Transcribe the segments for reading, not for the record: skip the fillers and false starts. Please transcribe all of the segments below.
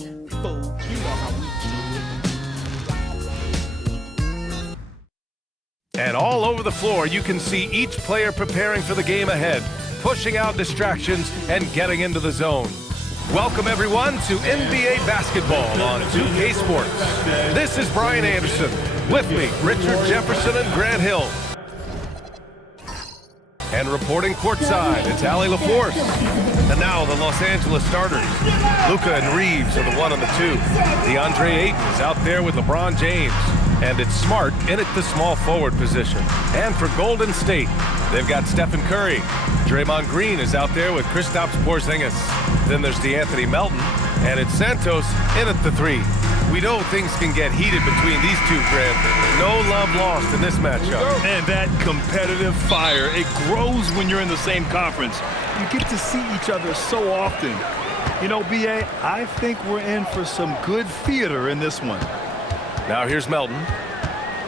it, fool. You know how we do it. And all over the floor, you can see each player preparing for the game ahead, pushing out distractions and getting into the zone. Welcome, everyone, to NBA basketball on 2K Sports. This is Brian Anderson. With me, Richard Jefferson and Grant Hill. And reporting courtside, it's Allie LaForce. And now the Los Angeles starters. Luka and Reeves are the 1 and the 2. DeAndre Ayton is out there with LeBron James. And it's Smart in at the small forward position. And for Golden State, they've got Stephen Curry. Draymond Green is out there with Kristaps Porzingis. Then there's DeAnthony Melton, and it's Santos in at the 3. We know things can get heated between these two, Grant. No love lost in this matchup. And that competitive fire, it grows when you're in the same conference. You get to see each other so often. You know, B.A., I think we're in for some good theater in this one. Now here's Melton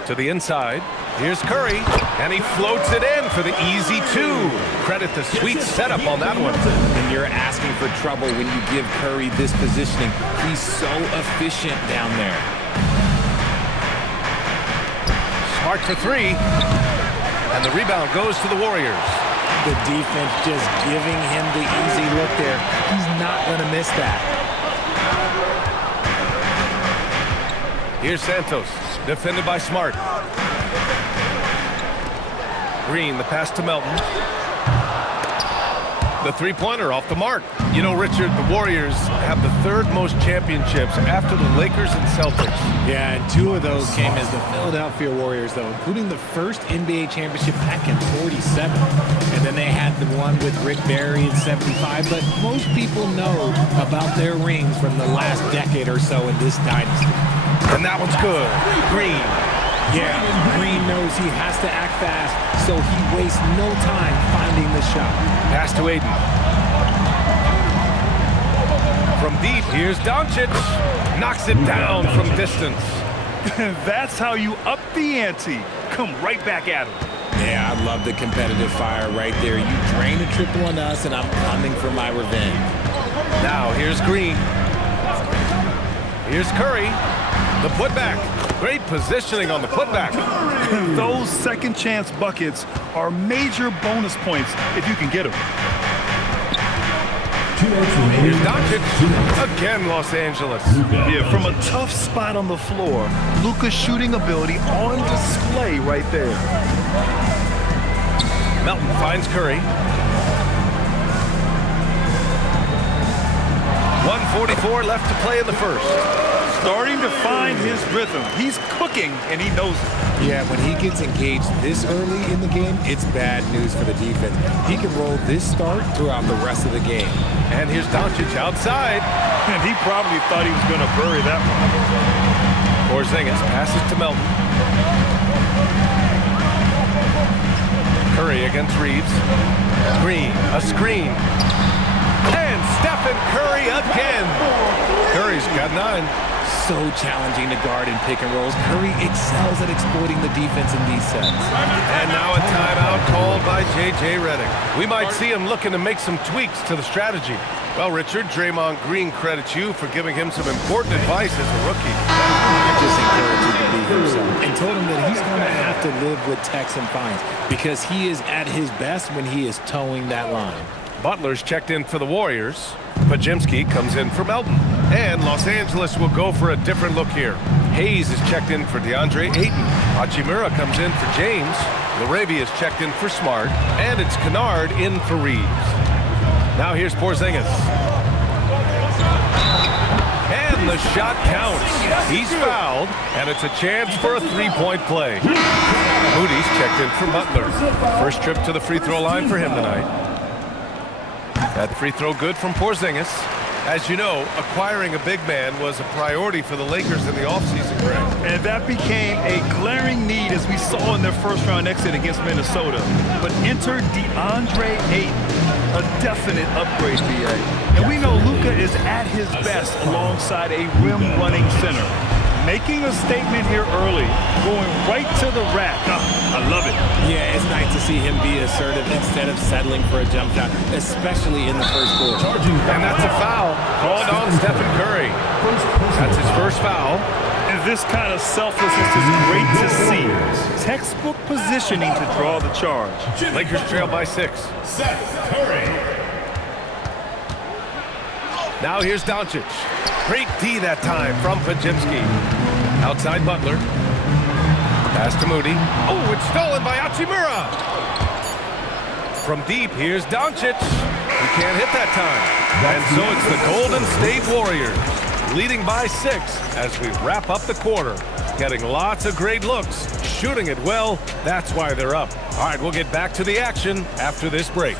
to the inside. Here's Curry, and he floats it in for the easy 2. Credit the sweet setup on that one. And you're asking for trouble when you give Curry this positioning. He's so efficient down there. Smart for 3, and the rebound goes to the Warriors. The defense just giving him the easy look there. He's not going to miss that. Here's Santos, defended by Smart. Green, the pass to Melton. The three-pointer off the mark. You know, Richard, the Warriors have the 3rd most championships after the Lakers and Celtics. Yeah, and 2 of those came as the Philadelphia Warriors, though, including the first NBA championship back in '47. And then they had the one with Rick Barry in '75. But most people know about their rings from the last decade or so in this dynasty. And that one's good. Green. Yeah, Green knows he has to act fast, so he wastes no time finding the shot. Pass to Ayton. From deep, here's Doncic. Knocks it down from distance. That's how you up the ante. Come right back at him. Yeah, I love the competitive fire right there. You drain a triple on us, and I'm coming for my revenge. Now, here's Green. Here's Curry. The putback. Great positioning on the putback. Those second chance buckets are major bonus points if you can get them. Here's Doncic. Again, Los Angeles. Yeah, from a tough spot on the floor, Luka's shooting ability on display right there. Melton finds Curry. 1:44 left to play in the first. Starting to find his rhythm. He's cooking, and he knows it. Yeah, when he gets engaged this early in the game, it's bad news for the defense. He can roll this start throughout the rest of the game. And here's Doncic outside. And he probably thought he was going to bury that one. Porzingis passes to Melton. Curry against Reeves. Green, a screen. And Stephen Curry again. Curry's got 9. So challenging to guard in pick and rolls. Curry excels at exploiting the defense in these sets. And now a timeout called by J.J. Redick. We might see him looking to make some tweaks to the strategy. Well, Richard, Draymond Green credits you for giving him some important advice as a rookie. I just encouraged him to be himself and told him that he's going to have to live with techs and fines because he is at his best when he is towing that line. Butler's checked in for the Warriors. Pajimski comes in for Melton. And Los Angeles will go for a different look here. Hayes is checked in for DeAndre Ayton. Hachimura comes in for James. Laravia is checked in for Smart. And it's Kennard in for Reeves. Now here's Porzingis. And the shot counts. He's fouled, and it's a chance for a 3-point play. Moody's checked in for Butler. First trip to the free throw line for him tonight. That free throw good from Porzingis. As you know, acquiring a big man was a priority for the Lakers in the offseason, Greg. And that became a glaring need as we saw in their first-round exit against Minnesota. But enter DeAndre Ayton, a definite upgrade, B.A. And we know Luka is at his best alongside a rim-running center. Making a statement here early, going right to the rack. I love it. Yeah, it's nice to see him be assertive instead of settling for a jump shot, especially in the first quarter. And that's a foul called on Stephen Curry. That's his first foul. And this kind of selflessness is great to see. Textbook positioning to draw the charge. Lakers trail by 6. Seth Curry. Now here's Doncic. Great D that time from Pajemski. Outside Butler. Pass to Moody. Oh, it's stolen by Hachimura. From deep, here's Doncic. He can't hit that time. And so it's the Golden State Warriors leading by 6 as we wrap up the quarter. Getting lots of great looks, shooting it well. That's why they're up. All right, we'll get back to the action after this break.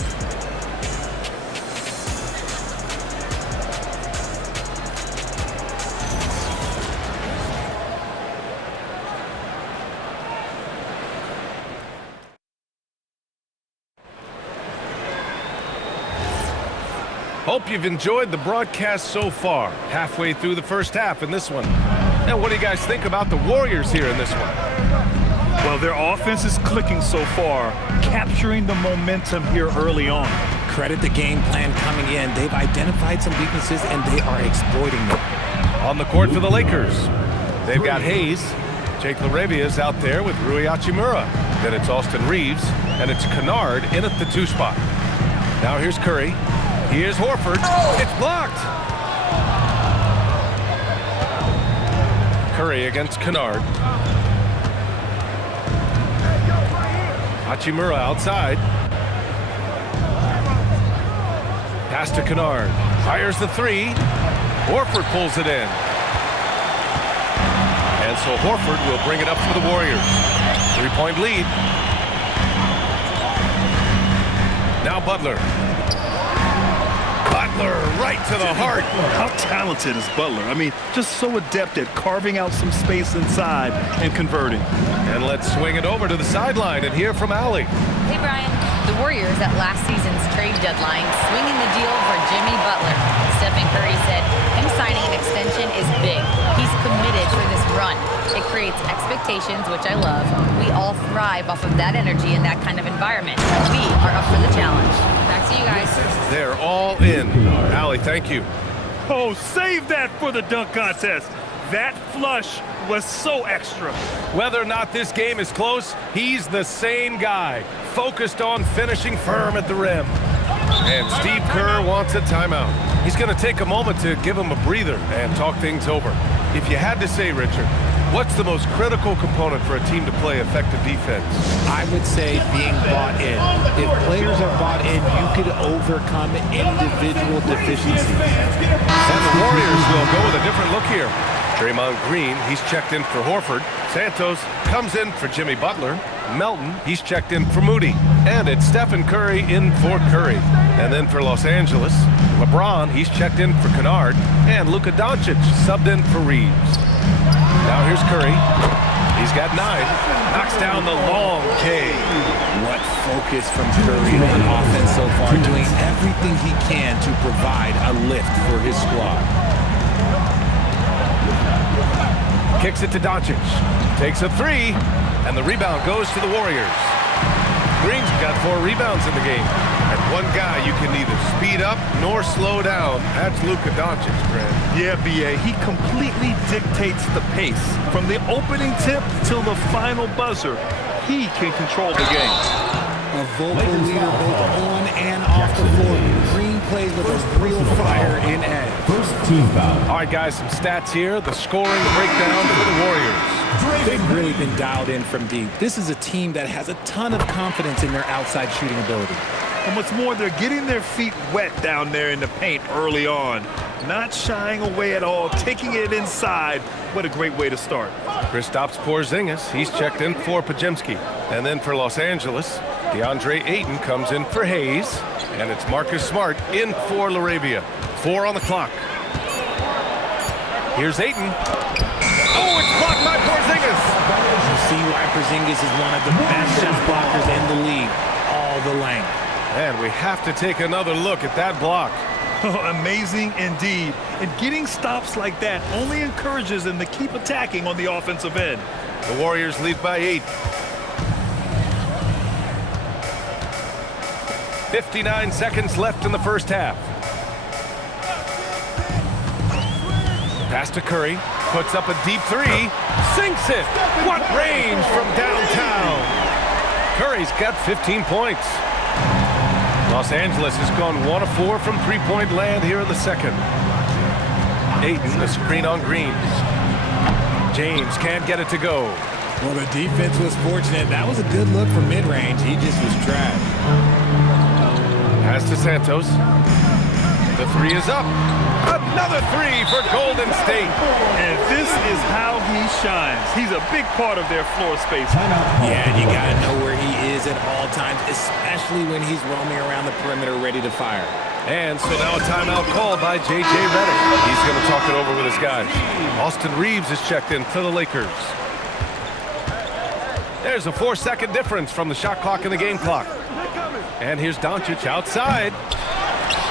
Hope you've enjoyed the broadcast so far. Halfway through the first half in this one. Now, what do you guys think about the Warriors here in this one? Well, their offense is clicking so far, capturing the momentum here early on. Credit the game plan coming in. They've identified some weaknesses, and they are exploiting them. On the court for the Lakers, they've got Hayes. Jake LaRavia's out there with Rui Hachimura. Then it's Austin Reeves, and it's Kennard in at the 2 spot. Now here's Curry. Here's Horford. It's blocked. Curry against Kennard. Hachimura outside. Pass to Kennard. Fires the 3. Horford pulls it in. And so Horford will bring it up for the Warriors. 3-point lead. Now Butler. Butler right to the heart. How talented is Butler? I mean, just so adept at carving out some space inside and converting. And let's swing it over to the sideline and hear from Allie. Hey, Brian. The Warriors at last season's trade deadline swinging the deal for Jimmy Butler. Stephen Curry said him signing an extension is big. He's committed for this run. It creates expectations, which I love. We all thrive off of that energy in that kind of environment. We are up for the challenge. Back to you guys. They're all in. Allie, thank you. Oh, save that for the dunk contest. That flush was so extra. Whether or not this game is close, he's the same guy, focused on finishing firm at the rim. And Steve Kerr wants a timeout. He's going to take a moment to give him a breather and talk things over. If you had to say, Richard, what's the most critical component for a team to play effective defense? I would say being bought in. If players are bought in, you could overcome individual deficiencies. And the Warriors will go with a different look here. Draymond Green, he's checked in for Horford. Santos comes in for Jimmy Butler. Melton, he's checked in for Moody. And it's Stephen Curry in for Curry. And then for Los Angeles, LeBron, he's checked in for Kennard. And Luka Doncic subbed in for Reeves. Now here's Curry. He's got 9. Knocks down the long K. What focus from Curry on offense so far, doing everything he can to provide a lift for his squad. Kicks it to Doncic. Takes a 3. And the rebound goes to the Warriors. Green's got 4 rebounds in the game. And one guy you can neither speed up nor slow down. That's Luka Doncic, Grant. Yeah, B.A., he completely dictates the pace. From the opening tip till the final buzzer, he can control the game. A vocal leader both on and off the floor. Green plays with a real fire in edge. First team foul. All right, guys, some stats here. The scoring breakdown for the Warriors. They've really been dialed in from deep. This is a team that has a ton of confidence in their outside shooting ability. And what's more, they're getting their feet wet down there in the paint early on. Not shying away at all, taking it inside. What a great way to start. Kristaps Porzingis, he's checked in for Pajemski. And then for Los Angeles, DeAndre Ayton comes in for Hayes. And it's Marcus Smart in for LaRavia. 4 on the clock. Here's Ayton. Oh, it's blocked by Porzingis. You see why Porzingis is one of the best shot blockers in the league. All the length. And we have to take another look at that block. Amazing indeed. And getting stops like that only encourages them to keep attacking on the offensive end. The Warriors lead by 8. 59 seconds left in the first half. Pass to Curry. Puts up a deep three. Sinks it. What range from downtown. Curry's got 15 points. Los Angeles has gone 1 of 4 from three-point land here in the second. Ayton, the screen on Green. James can't get it to go. Well, the defense was fortunate. That was a good look from mid-range. He just was trapped. Pass to Santos. The three is up. Another three for Golden State. And this is how he shines. He's a big part of their floor space. Yeah, and you got to know where he is at all times, especially when he's roaming around the perimeter ready to fire. And so now a timeout called by J.J. Redick. He's going to talk it over with his guys. Austin Reeves is checked in for the Lakers. There's a 4-second difference from the shot clock and the game clock. And here's Doncic outside.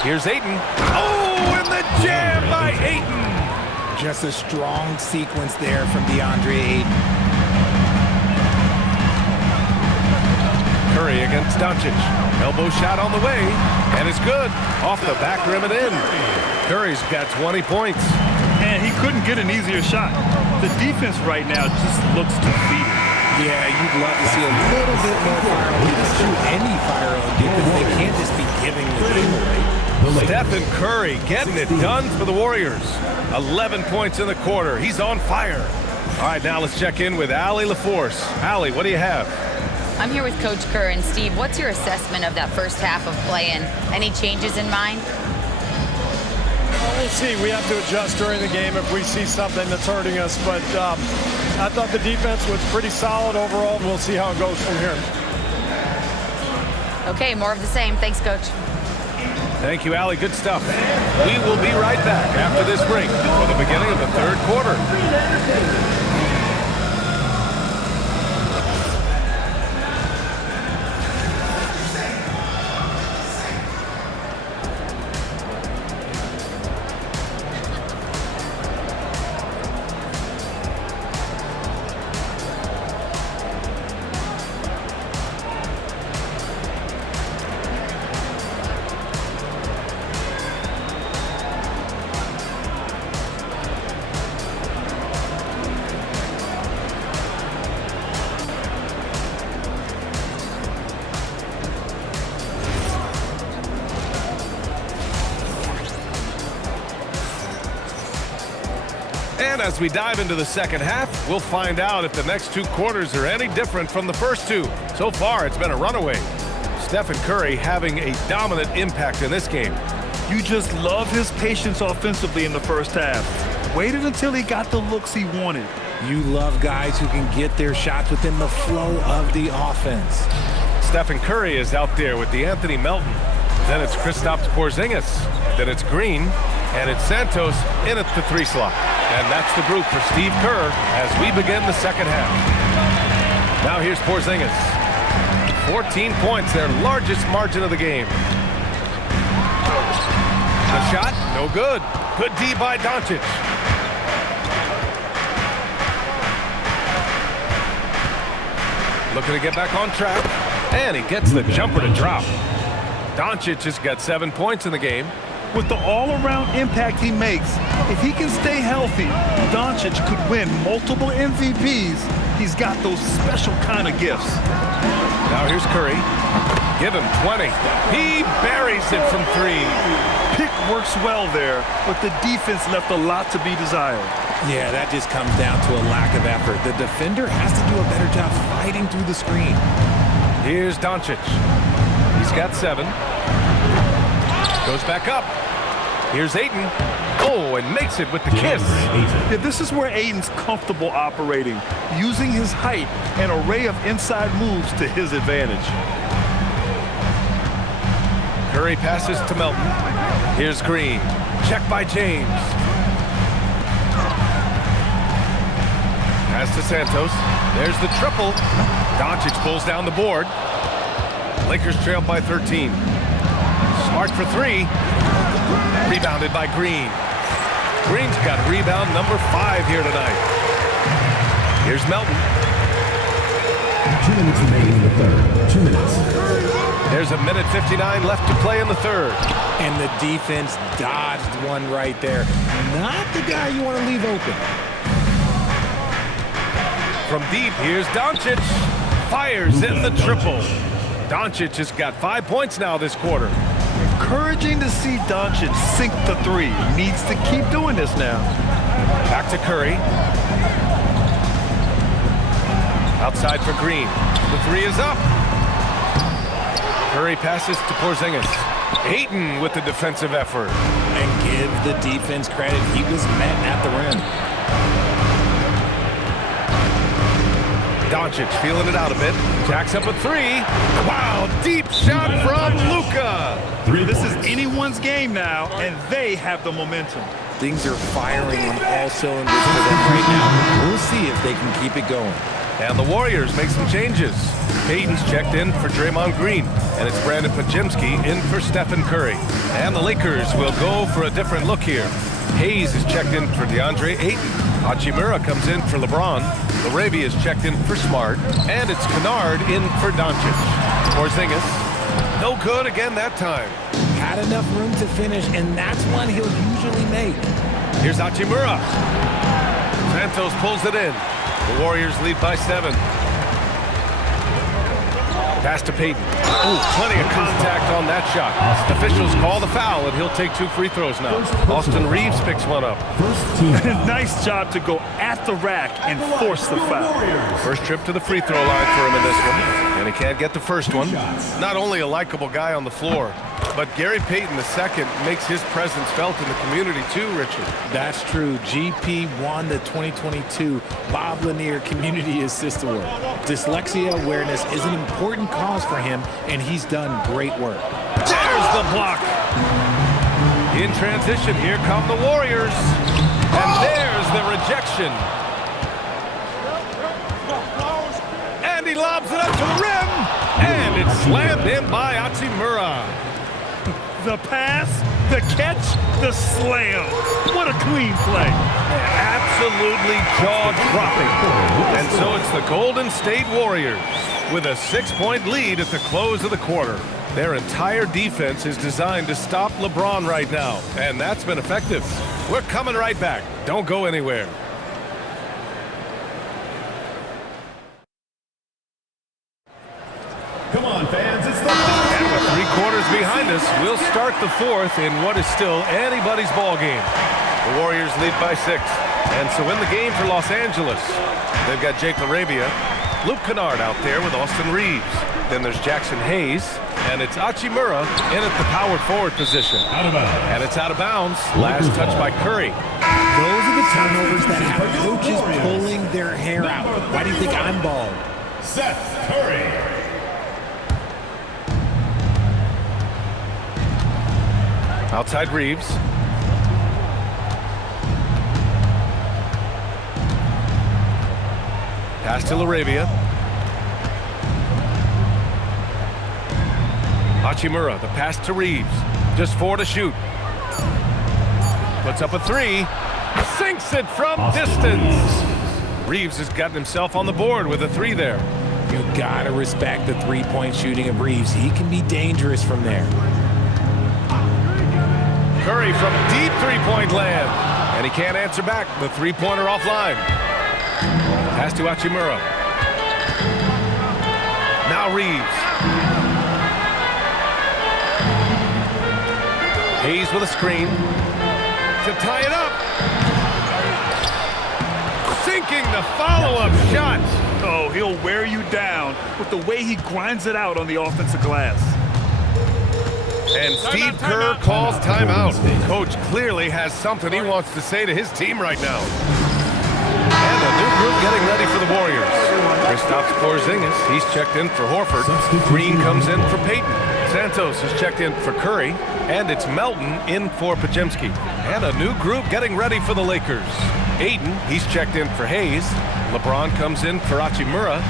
Here's Ayton. Oh, and the jam by Ayton. Just a strong sequence there from DeAndre Ayton. Curry against Doncic. Elbow shot on the way, and it's good. Off the back rim and in. Curry's got 20 points. And he couldn't get an easier shot. The defense right now just looks defeated. Yeah, you'd love to see a little bit more fire on defense. Shoot any fire on defense. They can't just be giving the game away. Stephen Curry getting it done for the Warriors. 11 points in the quarter. He's on fire. All right, now let's check in with Allie LaForce. Allie, what do you have? I'm here with Coach Kerr. And Steve, what's your assessment of that first half of play and any changes in mind? We'll see. We have to adjust during the game if we see something that's hurting us. But I thought the defense was pretty solid overall. We'll see how it goes from here. Okay, more of the same. Thanks, Coach. Thank you, Allie. Good stuff. We will be right back after this break for the beginning of the third quarter. And as we dive into the second half, we'll find out if the next two quarters are any different from the first two. So far, it's been a runaway. Stephen Curry having a dominant impact in this game. You just love his patience offensively in the first half. Waited until he got the looks he wanted. You love guys who can get their shots within the flow of the offense. Stephen Curry is out there with DeAnthony Melton. Then it's Kristaps Porzingis. Then it's Green. And it's Santos in at the three slot. And that's the group for Steve Kerr as we begin the second half. Now here's Porzingis. 14 points, their largest margin of the game. The shot, no good. Good D by Doncic. Looking to get back on track. And he gets the jumper to drop. Doncic has got 7 points in the game. With the all-around impact he makes, if he can stay healthy, Doncic could win multiple MVPs. He's got those special kind of gifts. Now here's Curry. Give him 20. He buries it from three. Pick works well there, but the defense left a lot to be desired. Yeah, that just comes down to a lack of effort. The defender has to do a better job fighting through the screen. Here's Doncic. He's got 7. Goes back up. Here's Ayton. Oh, and makes it with the kiss. Yeah, this is where Ayton's comfortable operating, using his height and array of inside moves to his advantage. Curry passes to Melton. Here's Green. Check by James. Pass to Santos. There's the triple. Doncic pulls down the board. Lakers trail by 13. Smart for 3. Rebounded by Green. Green's got rebound number 5 here tonight. Here's Melton. 2 minutes remaining in the third. 2 minutes. There's a minute 59 left to play in the third. And the defense dodged one right there. Not the guy you want to leave open. From deep, here's Doncic. Fires in the triple. Doncic has got 5 points now this quarter. Encouraging to see Doncic sink the three. Needs to keep doing this now. Back to Curry. Outside for Green. The three is up. Curry passes to Porzingis. Ayton with the defensive effort. And give the defense credit. He was met at the rim. Doncic feeling it out a bit. Jacks up a three. Wow, deep shot from Luka. This is anyone's game now, and they have the momentum. Things are firing on all cylinders for them right now. We'll see if they can keep it going. And the Warriors make some changes. Payton's checked in for Draymond Green, and it's Brandon Podziemski in for Stephen Curry. And the Lakers will go for a different look here. Hayes is checked in for DeAndre Ayton. Hachimura comes in for LeBron. LaRavia is checked in for Smart. And it's Kennard in for Doncic. Porzingis, no good again that time. Had enough room to finish, and that's one he'll usually make. Here's Hachimura. Santos pulls it in. The Warriors lead by 7. Pass to Payton. Ooh, plenty of contact on that shot. Officials call the foul, and he'll take 2 free throws now. Austin Reeves picks one up. Nice job to go at the rack and force the foul. First trip to the free throw line for him in this one, and he can't get the first one. Not only a likable guy on the floor, but Gary Payton II makes his presence felt in the community too, Richard. That's true. GP won the 2022 Bob Lanier Community Assist Award. Dyslexia awareness is an important cause for him, and he's done great work. There's the block. In transition, here come the Warriors. And there's the rejection. And he lobs it up to the rim. And it's slammed in by Hachimura. The pass, the catch, the slam. What a clean play. Absolutely jaw-dropping. And so it's the Golden State Warriors with a 6-point lead at the close of the quarter. Their entire defense is designed to stop LeBron right now, and that's been effective. We're coming right back. Don't go anywhere. Come on, fans, it's the And with 3 quarters behind us, we'll start the 4th in what is still anybody's ball game. The Warriors lead by 6. And so in the game for Los Angeles, they've got Jake LaRavia, Luke Kennard out there with Austin Reeves. Then there's Jackson Hayes, and it's Hachimura in at the power forward position. out of bounds. And it's out of bounds. Last touch by Curry. Those are the turnovers that have coaches pulling their hair out. Why do you think I'm bald? Seth Curry. Outside Reeves. Pass to LaRavia. Hachimura, the pass to Reeves. Just 4 to shoot. Puts up a 3. Sinks it from distance. Reeves has gotten himself on the board with a 3 there. You gotta respect the three-point shooting of Reeves. He can be dangerous from there. Curry from deep three-point land. And he can't answer back. The three-pointer offline. Pass to Hachimura. Now Reeves. Hayes with a screen to tie it up. Sinking the follow-up shot. Oh, he'll wear you down with the way he grinds it out on the offensive glass. And Steve Kerr calls timeout. Coach clearly has something he wants to say to his team right now. And a new group getting ready for the Warriors. Kristaps Porzingis, he's checked in for Horford. Green comes in for Payton. Santos is checked in for Curry. And it's Melton in for Podziemski. And a new group getting ready for the Lakers. Ayton, he's checked in for Hayes. LeBron comes in for Hachimura.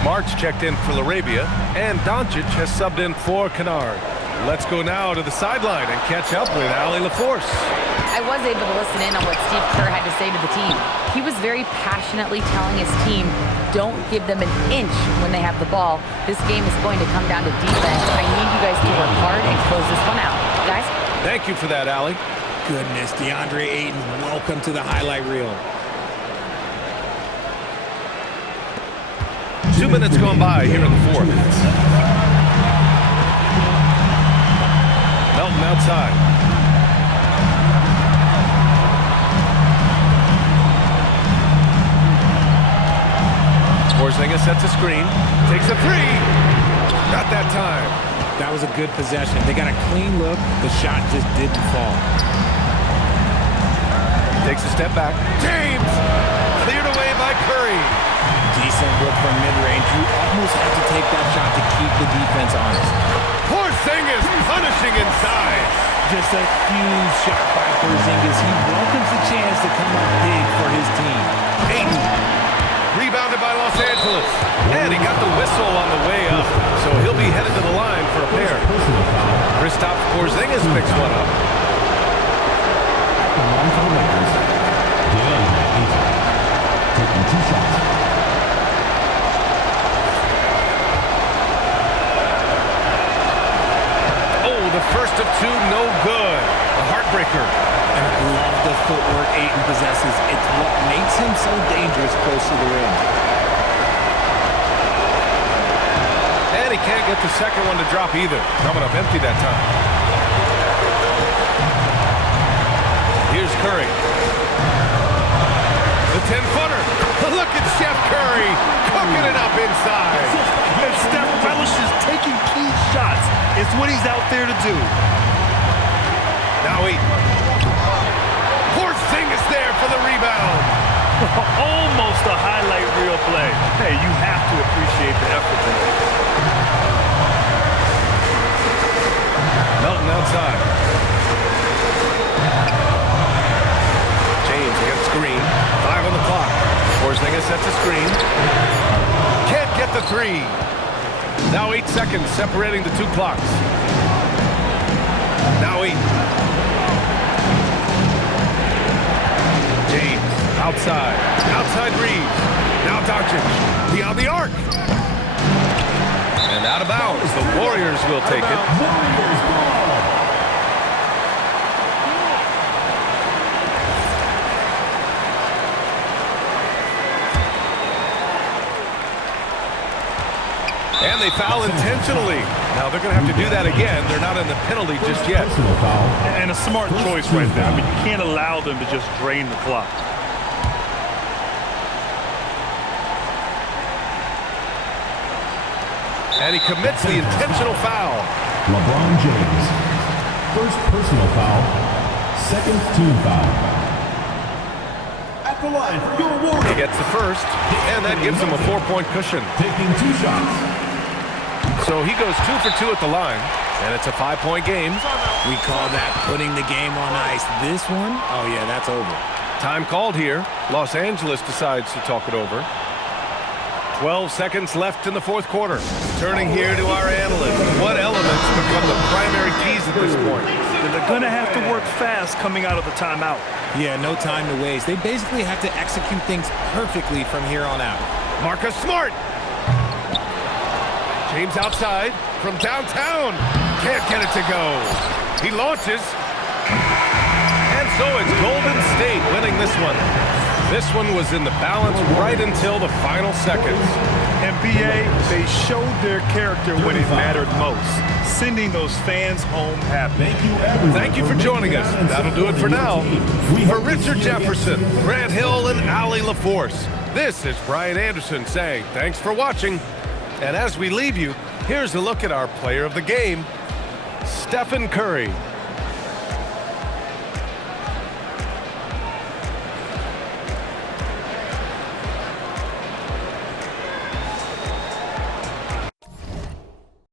Smart's checked in for LaRavia. And Doncic has subbed in for Kennard. Let's go now to the sideline and catch up with Allie LaForce. I was able to listen in on what Steve Kerr had to say to the team. He was very passionately telling his team, don't give them an inch when they have the ball. This game is going to come down to defense. I need you guys to work hard and close this one out. Guys? Thank you for that, Allie. Goodness, DeAndre Ayton, welcome to the highlight reel. 2 minutes gone by here in the fourth. Melton outside. Porzingis sets a screen, takes a three. Not that time. That was a good possession. They got a clean look. The shot just didn't fall. Takes a step back. James! Cleared away by Curry. Decent look from mid-range. You almost have to take that shot to keep the defense honest. Porzingis punishing inside. Just a huge shot by Porzingis. He welcomes the chance to come up big for his team. Ayton. Rebounded by Los Angeles. And he got the whistle on the way up. So he'll be headed to the line for a pair. Kristaps Porzingis picks one up. Taking 2 shots. Oh, the first of 2, no good. A heartbreaker. And I love the footwork Ayton possesses. It's what makes him so dangerous close to the rim. And he can't get the second one to drop either. Coming up empty that time. Here's Curry. The 10-footer. Look at Chef Curry cooking it up inside. And Steph relishes taking key shots. It's what he's out there to do. Now Porzingis there for the rebound. Almost a highlight reel play. Hey, you have to appreciate the effort there. Melton outside. James against screen. 5 on the clock. Porzingis sets a screen. Can't get the 3. Now 8 seconds separating the 2 clocks. Now James outside. Outside Reeves. Now Doncic. Beyond the arc. And out of bounds. The Warriors will take it. Warriors ball. And they foul intentionally. Now they're going to have to do that again. They're not in the penalty just yet. Personal foul. And a smart choice right there. I mean, you can't allow them to just drain the clock. And he commits the intentional foul. LeBron James. First personal foul. Second team foul. At the line for your Warriors. He gets the first, and that gives him a 4-point cushion. Taking 2 shots. So he goes 2 for 2 at the line, and it's a 5-point game. We call that putting the game on ice. This one, oh yeah, that's over. Time called here. Los Angeles decides to talk it over. 12 seconds left in the fourth quarter. Turning here to our analysts. What elements become the primary keys at this point? They're going to have to work fast coming out of the timeout. Yeah, no time to waste. They basically have to execute things perfectly from here on out. Marcus Smart. James outside from downtown. Can't get it to go. He launches. And so it's Golden State winning this one. This one was in the balance right until the final seconds. And BA, they showed their character when it mattered most, sending those fans home happy. Thank you for joining us. That'll do it for now. For Richard Jefferson, Grant Hill, and Allie LaForce, this is Brian Anderson saying thanks for watching. And as we leave you, here's a look at our player of the game, Stephen Curry.